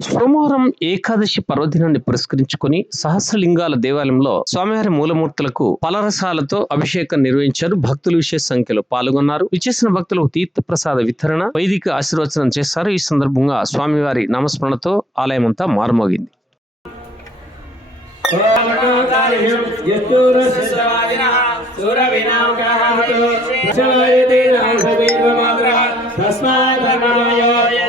సోమవారం ఏకాదశి పర్వదినాన్ని పురస్కరించుకుని సహస్రలింగాల దేవాలయంలో స్వామివారి మూలమూర్తులకు పలరసాలతో అభిషేకం నిర్వహించారు భక్తులు. విశేష సంఖ్యలో పాల్గొన్నారు. విచేసిన భక్తులకు తీర్థ ప్రసాద వితరణ వైదిక ఆశీర్వచనం చేశారు. ఈ సందర్భంగా స్వామివారి నామస్మరణతో ఆలయమంతా మారుమోగింది.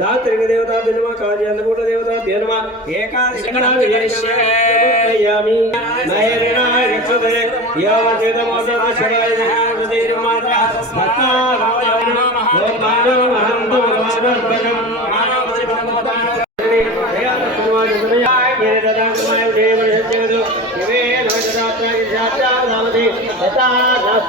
రాత్రి దేవతా దినమ కార్యాన్నకూట దేవతా దినమ ఏకాదశి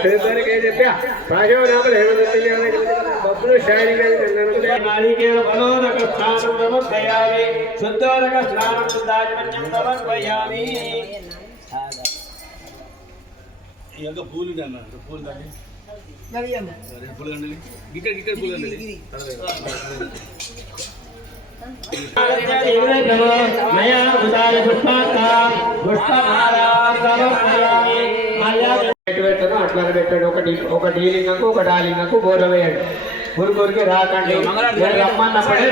నయనాయ రక్షతే యావచేతమోదమ శివాయ నమః ఓం మానవ మహంతం మానవర్గం శుద్ధోదక స్నానం శుద్ధాచమన్యం సమర్పయామి ఇంకా పూలు అన్న పూలు దాన్ని సరే, పూలు కండి ఇక్కడ ఇక్కడ పూలు కండి మయా ఉదార పుష్పాంత పుష్పమాలా సమర్పయామి మాయా అట్లా పెట్టాడు. ఒకటి ఒక డీలింగకు ఒక డాలింగకు బోర వేయాడు గురుగురికి రాకండి రమ్మన్నప్పుడే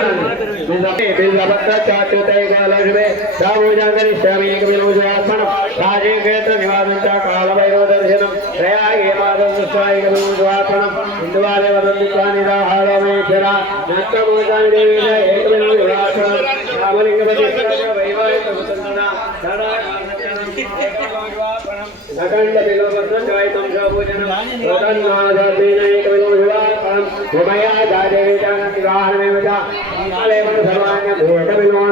రాజీకేత్ర నివాసించ కాలభైరవ దర్శనం. దయా హిందువాలే వదంతి దేవి విలాసనం अखंड विलोभोजनम एकविलोम हृमया जादेवीचानविवाहनमेव च कालेवन सर्वाण्य भूतविनो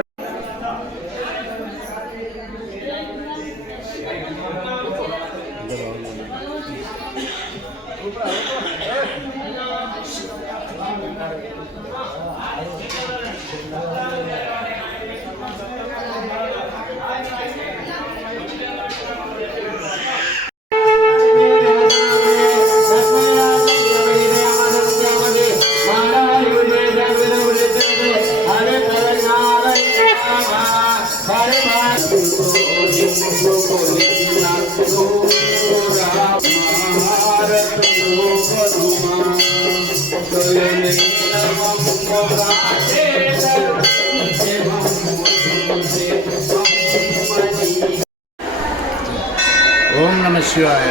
ఓం నమ శివాయ.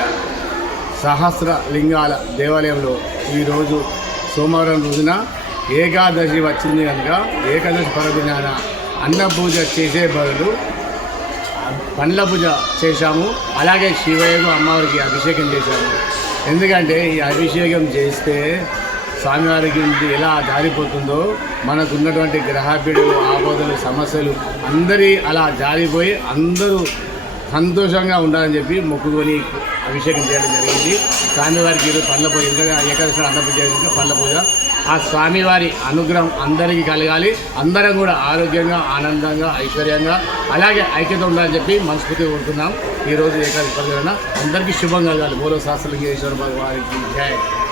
సహస్ర లింగాల దేవాలయంలో ఈరోజు సోమవారం రోజున ఏకాదశి వచ్చింది కనుక ఏకాదశి పర్వదినాన అన్న పూజ చేసే బదులు పండ్ల పూజ చేశాము. అలాగే శివయ్యకు అమ్మవారికి అభిషేకం చేశాము. ఎందుకంటే ఈ అభిషేకం చేస్తే స్వామివారికి ఎలా జారిపోతుందో మనకు ఉన్నటువంటి గ్రహపీడలు ఆపదలు సమస్యలు అందరి అలా జారిపోయి అందరూ సంతోషంగా ఉండాలని చెప్పి మొక్కుకొని అభిషేకం చేయడం జరిగింది. స్వామివారికి ఈరోజు పండ్ల పూజ ఇంకా ఏకాదశి అన్న పూజ పండ్ల పూజ ఆ స్వామివారి అనుగ్రహం అందరికీ కలగాలి. అందరం కూడా ఆరోగ్యంగా ఆనందంగా ఐశ్వర్యంగా అలాగే ఐక్యత ఉండాలని చెప్పి మనస్ఫూర్తిగా కోరుతున్నాం. ఈరోజు ఏకాదశి పండుగ అందరికీ శుభం కలగాలి. బోలో శాస్త్రలింగేశ్వర భగవానికి జయ